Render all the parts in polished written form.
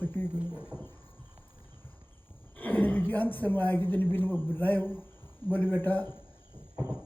तकलीफ अंत समय आएगी जन बिन वो बुलाए हो बोले बेटा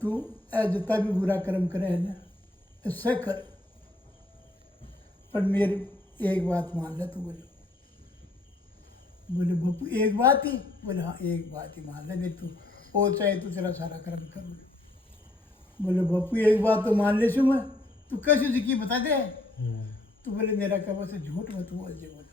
तू ऐ जितना भी बुरा कर्म करे है ना इससे कर पर मेरी एक बात मान ले तू बोले बोले बप्पू एक बात ही बोले हाँ एक बात ही मान ले नहीं तू वो चाहे तू तेरा सारा कर्म कर बोले बप्पू एक बात तो मान ले मैं तू कैसे जिकी बता दे तो बोले मेरा क्या बस झूठ मत बोल दे बोले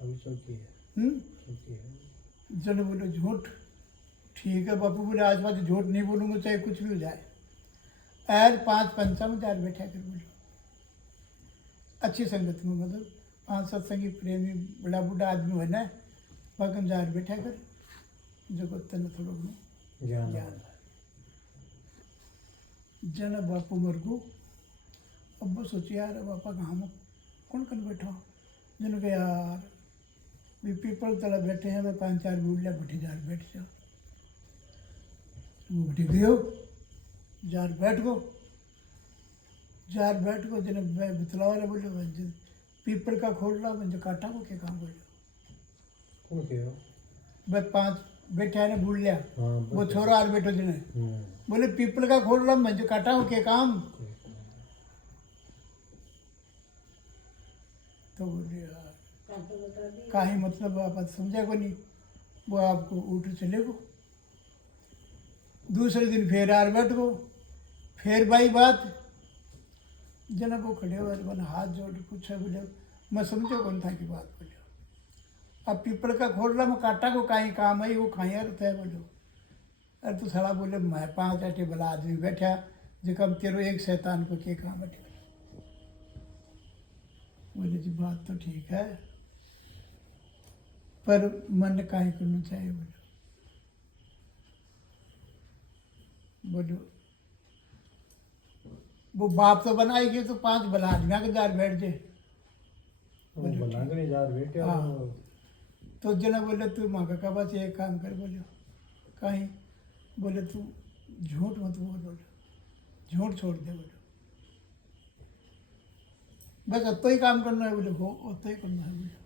अभी चौकी है चौकी है चलो बोले झूठ ठीक है बापू बोले आज बात झूठ नहीं बोलूँगा चाहे कुछ भी हो जाए आज 5 पंचाम जार बैठा कर बोलो अच्छी संगत में मतलब 5 सत्संगी प्रेमी बड़ा बूढ़ा आदमी है ना बाकम जार बैठा कर जगत तन थोड़ा ज्ञान जन बापू मर को अब वो सोचे यार बापा कहाँ में कौन कर बैठा जन के यार भी पीपल तला बैठे हैं मैं 5-4 बूढ़िया बैठे जार बैठ जाओ वो बैठे गयो जार बैठ गो जन बितला वाला बोले पीपल का खोल रहा मुझे काटा को क्या काम बोले कौन कहो बस 5 बैठे है ना भूल लिया वो छोरा और बैठो जने बोले पीपल का खोल रहा मुझे काटा को क्या काम तो बोले यार काहे मतलब आप समझा को नहीं वो आपको उठ चले गो दूसरे दिन फिर यार बैठ गो फिर भाई बात जना को खड़े हुए बना हाथ जोड़ पूछा बोले मैं समझो कौन था की बात बोले अब पीपल का खोल रहा मैं काटा को कहीं काम है वो कहीं अर्थ है बोलो अरे तू साला बोले मैं 5 आटे भला आदमी बैठा जो कम तेरो एक शैतान को के काम बैठे बोले जी बात तो ठीक है पर मन काहे करना चाहिए बोलो वो बाप तो बनाएगी तो 5 भला आदमी के जार बैठ जाए बना के जार बैठे हाँ तो जना बोले तू माँ का बस एक काम कर बोलो कहीं बोले तू झूठ मत बोलो झूठ छोड़ दे बोलो बस अतो ही काम करना है बोले हो अतो ही करना है बोले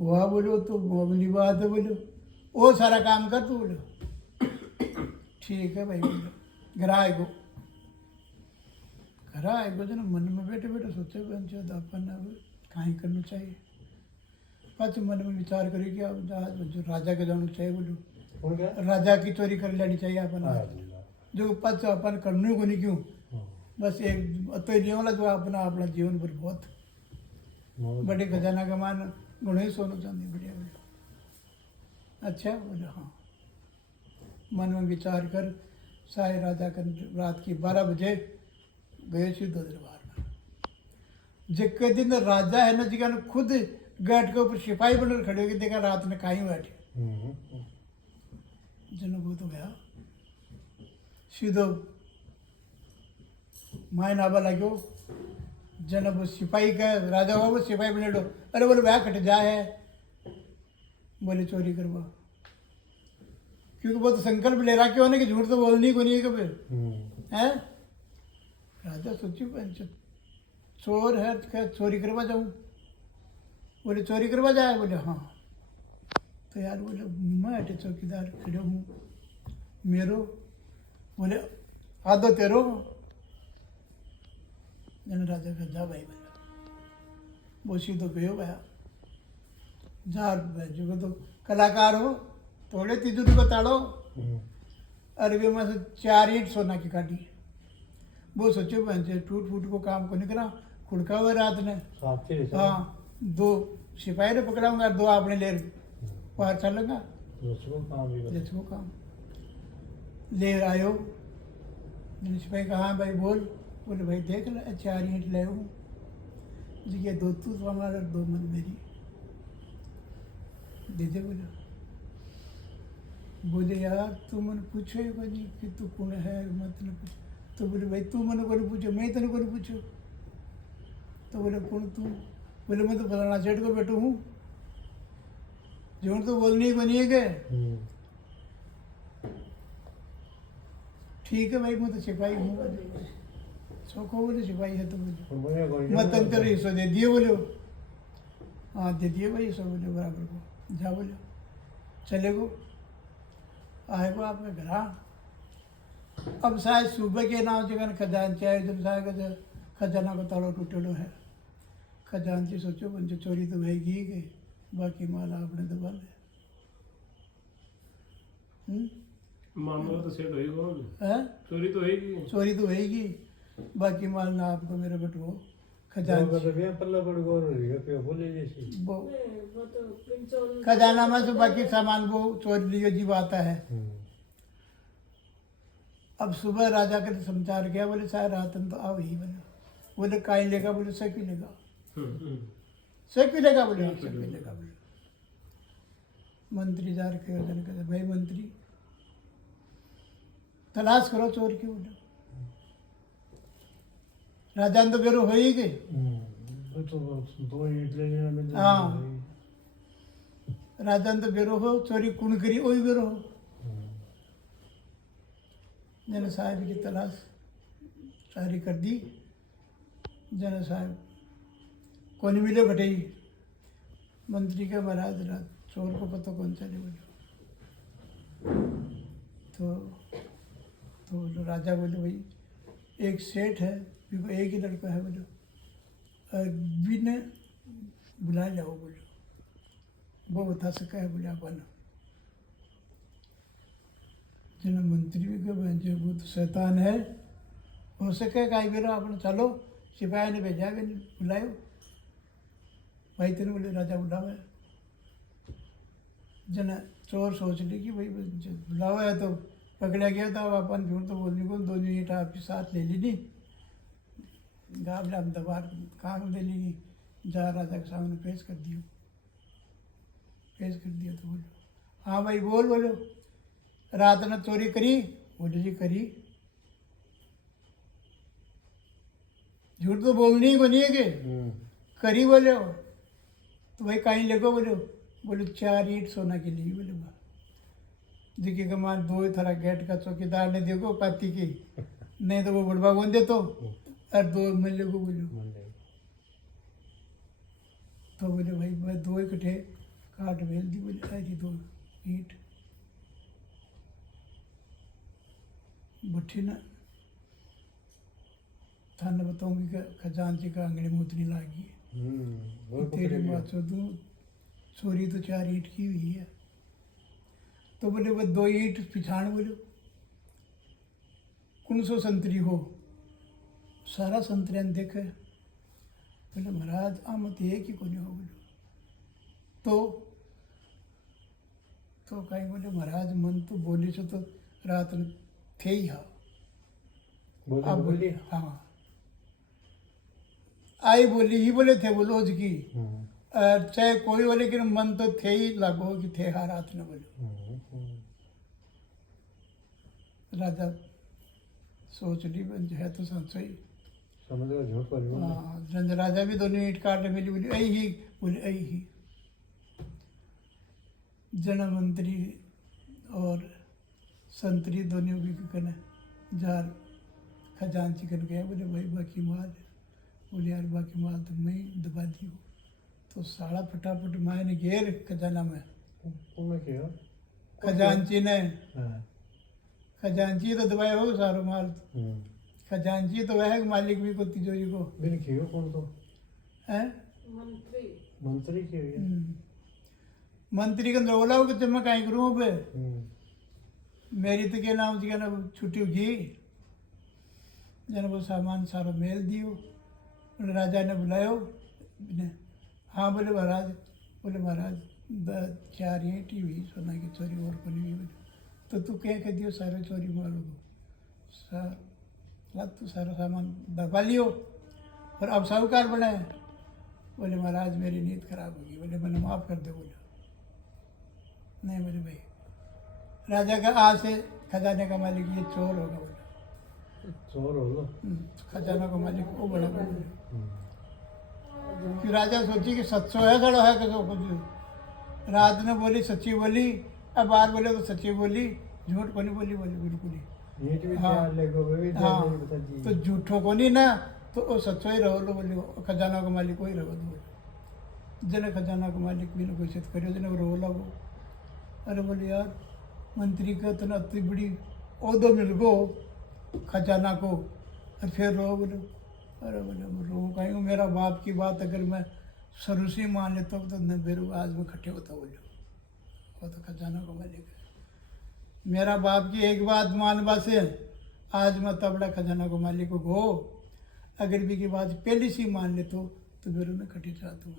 वह बोलो तो मोबली बात है बोलो वो सारा काम कर तू बोलो ठीक है भाई बोलो घर आएगो जन मन में बैठे बैठे सोचे पंचायत अपन कहीं करना चाहिए पाच मन में विचार करे कि अब जो राजा के जाना चाहिए बोलो राजा की चोरी कर लेनी चाहिए अपन जो पाच अपन करने को नहीं क्यों बस एक तो ये वाला जो अपना जीवन पर बहुत बड़े खजाना का मान गुण ही सोना चांदी बढ़िया बढ़िया अच्छा बोले हाँ मन में विचार कर साय राजा का रात की 12 बजे गए थे दरबार में जिसके दिन राजा है ना जी खुद गेट के ऊपर सिपाही बनकर खड़े होकर देखा रात में कहीं बैठे जन वो तो गया सीधो माय नाबा लगो जन वो सिपाही का राजा हुआ वो सिपाही बने लो अरे बोले वह कट जा है बोले चोरी करवा क्योंकि वो तो संकल्प ले रहा क्यों ना कि झूठ तो बोलनी को नहीं है कभी है राजा सोची पंच चोर है क्या चोरी करवा जाऊँ बोले चोरी करवा जाए बोले हाँ तो यार बोले मैं अटे चौकीदार खड़े हूँ मेरो बोले आधो तेरो जन राजा का जा भाई बोला वो सीधो गयो गया जा जो तो कलाकार हो थोड़े तिजोरी को ताड़ो अरबी में से 4 ईंट सोना की काटी वो सोचो पंचे टूट फूट को काम को नहीं करा खुड़का हुआ रात ने हाँ 2 सिपाही ने पकड़ाऊंगा 2 आपने ले बाहर चलेगा को काम ले आयो सिपाही कहा हाँ भाई बोले भाई देख ले 4 ईंट ले हूँ जी 2 तू हमारा 2 मन मेरी दे दे बोले यार तू मन पूछो ही नहीं कि तू कौन है मत न पूछ तो बोले भाई तू मन को नहीं पूछो मैं तेने को नहीं पूछो तो बोले कौन तू बोले मैं तो फलाना सेठ को बैठो हूँ झूठ तो बोलने को नहीं है क्या ठीक है भाई मैं तो सिपाही हूँ चौको बोले सिपाही है तो बोले और बढ़िया कोई मत अंतर हिस्सा दे दिए बोले हाँ दे दिए भाई हिस्सा बोले बराबर को जा बोले चले गो आए को आपके घर अब शायद सुबह के नाम जगह खजांची आए जब शायद खजाना को ताड़ो टूटेड़ो है खजांची सोचो बंजो चोरी तो भैगी गई बाकी माल आपने दबा ले मामला तो सेट होएगा हैं चोरी तो होएगी चोरी तो होएगी बाकी माल ना आपको मेरे बटवो वो खजांची मतलब ये पल्ला पड़ गया और ये पे बोले जैसी वो वो तो पिंचोल खजाना में से बाकी सामान वो चोरी लियो जीव आता है अब सुबह राजा के समाचार किया बोले शायद रातन तो आओ ही बोले काई लेगा बोले सकी लेगा सकी लेगा बोले हाँ, सकी लेगा बोले मंत्री जार के वजन कहते भाई मंत्री तलाश करो चोर की बोले राजा ने तो बेरो हो ही गए वो तो दो ईट लेने में मिल हाँ। राजा ने तो बेरो हो चोरी कुण करी वही बेरो हो जन साहब की तलाश सारी कर दी जन साहब को नहीं मिले भटे ही मंत्री के महाराज रात चोर को पता कौन चले बोले तो राजा बोले भाई एक सेठ है बिल्कुल एक ही लड़का है बोले बिन बुला जाओ बोले वो बता सका है बोले अपन जना मंत्री भी कह जो वो तो शैतान है हो सके कहीं बेरो अपन चलो सिपाही ने भेजा भी बुलायो भाई तेने बोले राजा बुलावा है जना चोर सोच ली कि भाई बुलावा है तो पकड़ा गया था अब अपन झूठ तो बोलने को दोनों ईट आपके साथ ले ली नहीं गावला दबार काम दे ली जा राजा के सामने पेश कर दियो तो बोलो हाँ भाई बोलो रात ने चोरी करी बोले जी करी झूठ तो बोलनी को नहीं है कि करी बोले हो तो भाई कहीं लेगो बोले 4 ईंट सोना की ली बोले वाह देखिए कमान 2 थारा गेट का चौकीदार ने देखो पाती की नहीं तो वो बुढ़वा कौन दे तो और 2 मिल लेगो बोले तो बोले भाई मैं 2 इकट्ठे काट भेज दी बोले अरे 2 ईंट बठी ना थाने बताऊंगी कि खजांची का अंगड़ी मूतनी लागी तेरे माचो दूँ चोरी तो 4 ईंट की हुई है तो बोले वो 2 ईंट पिछाड़ बोले कौन सो संतरी हो सारा संतरे ने देखे बोले महाराज आमत एक ही कोनी हो बोले तो कहीं बोले महाराज मन तो बोली सो तो रात में थे ही हाँ आप बोली हाँ आई बोली ही बोले थे बोलो की चाहे कोई बोले लेकिन मन तो थे ही लागो कि थे हाँ रात ने बोले राजा सोच ली बन है तो संशय समझ लो झूठ पर हाँ जंज राजा भी दोनों ईंट काटने मिली बोली ऐ ही बोले ऐ ही जन मंत्री और संतरी दोनों भी कहना जार खजांची कर गया बोले भाई बाकी माल बोले यार बाकी माल तो मैं दबा दी हूँ तो साड़ा फटाफट माए ने घेर खजाना में खजांची ने खजांची तो दबाया हो सारो माल खजांची तो वह मालिक भी को तिजोरी को बिन कियो कौन तो है मंत्री मंत्री के मंत्री के अंदर बोला कि जब मैं कहीं करूँ पे मेरी तो क्या नाम जी ना छुट्टी की जन वो सामान सारा मेल दियो राजा ने बुलायो हाँ बोले महाराज 4 ईंट ही हुई सोना की चोरी और को नहीं हुई बोले तो तू कह दियो सारे चोरी मारो तू सारा सामान दबा लियो और अब साहूकार बनाए बोले महाराज मेरी नींद खराब होगी बोले मैंने माफ़ कर दो बोले नहीं बोले भाई राजा का आज से खजाने का मालिक ये चोर होगा बोले चोर होगा खजाना का मालिक वो बड़ा बोले फिर राजा सोची कि 700 है खड़ा है कसो कुछ रात ने बोली सच्ची बोली अब बाहर बोले तो सच्ची बोली झूठ को नहीं बोली बिल्कुल ही नीट भी हाँ। तैयार लेगो वे भी हाँ तैयार बता दी तो झूठो को नहीं ना तो वो सच्चो ही रहो लो बोलियो खजाना का मालिक वही रहो दो जने खजाना का मालिक भी ना कोई से करियो जने रो लगो अरे बोले यार मंत्री का इतना इतनी बड़ी ओहदो मिल गो खजाना को और फिर रो बोलो अरे बोले रो कहीं मेरा बाप की बात अगर मैं शुरू से ही मान लेता हूँ तो न बेरू आज मैं खट्टे होता बोलो वो तो खजाना का मालिक है मेरा बाप की एक बात मानवा से आज मैं तबड़ा खजाना को मालिक को गो अगर भी की बात पहले से ही मान ले तो मेरे में खटी चाहता हूँ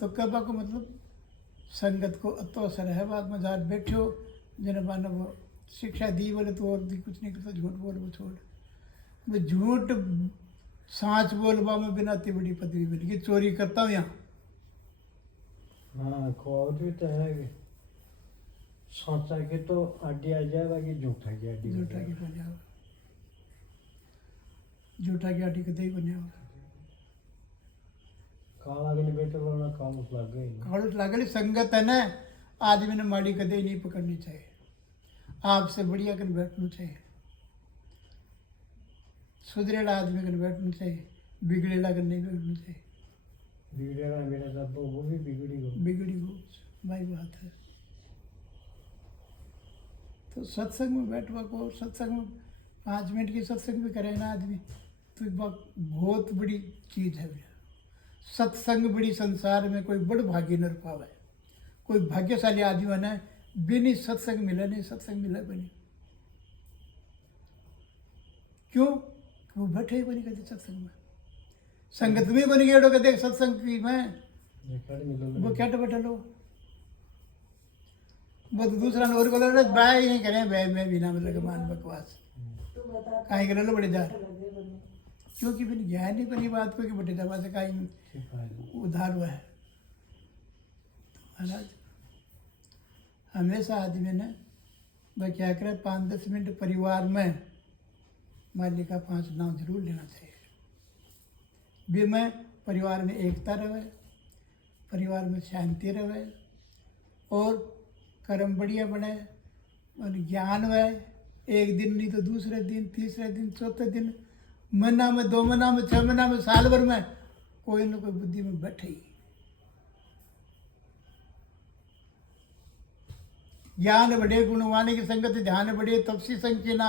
तो कहबा को मतलब संगत को अतो असर है बात में जात बैठो जिन्हें मानो वो शिक्षा दी बोले तो और भी कुछ नहीं करता झूठ बोल वो छोड़ मैं झूठ सांच बोलबा में बिना इतनी बड़ी पदवी मिल गई चोरी करता हूँ यहाँ हाँ खोज भी तो है कि सोचा के तो आडी आ जाएगा कि झूठा की आडी झूठा की बन जाओ झूठा की आटी कदे ही बन जाओ काला के बैठे वाला काम उस लग गई काड़ूस लागली संगत है ना आदमी ने माड़ी कदे ही नहीं पकड़नी चाहिए आपसे बढ़िया कन बैठना चाहिए सुधरेला आदमी कन बैठना चाहिए बिगड़ेला कन नहीं बैठना चाहिए बिगड़ेगा मेरा सब वो भी बिगड़ी गो बिगड़ी हो भाई बात है तो सत्संग में बैठवा को सत्संग में 5 मिनट की सत्संग भी करे ना आदमी तो एक बात बहुत बड़ी चीज़ है भैया सत्संग बड़ी संसार में कोई बड़ भागी न पावे कोई भाग्यशाली आदमी है ना बिनी सत्संग मिले नहीं सत्संग मिले भी नहीं क्यों वो बैठे ही बनी कहते सत्संग में संगत में बनी गेड़ो कहते सत्संग की में ये कर मिलो वो क्या बैठे लो वो तो दूसरा और को लड़ बाय नहीं करें बाय में बिना मतलब के मान बकवास कहीं कर लो बड़े जा क्योंकि बिन ज्ञान नहीं बनी बात को कि बटे दवा से कहीं उधार हुआ है तो महाराज हमेशा आदमी ने वह क्या करे 5-10 मिनट परिवार में मालिक का 5 नाम जरूर लेना चाहिए भी में परिवार में एकता रहे परिवार में शांति रहे और कर्म बढ़िया बने और ज्ञान वह एक दिन नहीं तो दूसरे दिन तीसरे दिन चौथे दिन महीना में 2 महीना में 6 महीना में साल भर में कोई न कोई बुद्धि में बैठे ही ज्ञान बढ़े गुणवाणी की संगत ध्यान बढ़े तपसी संकीना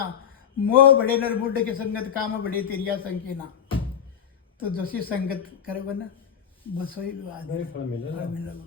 मोह बढ़े नरबुड्ढ की संगत काम बढ़े तिरिया संकीना तो जैसी संगत करोगे ना बस वही फल मिलेगा मिलेगा।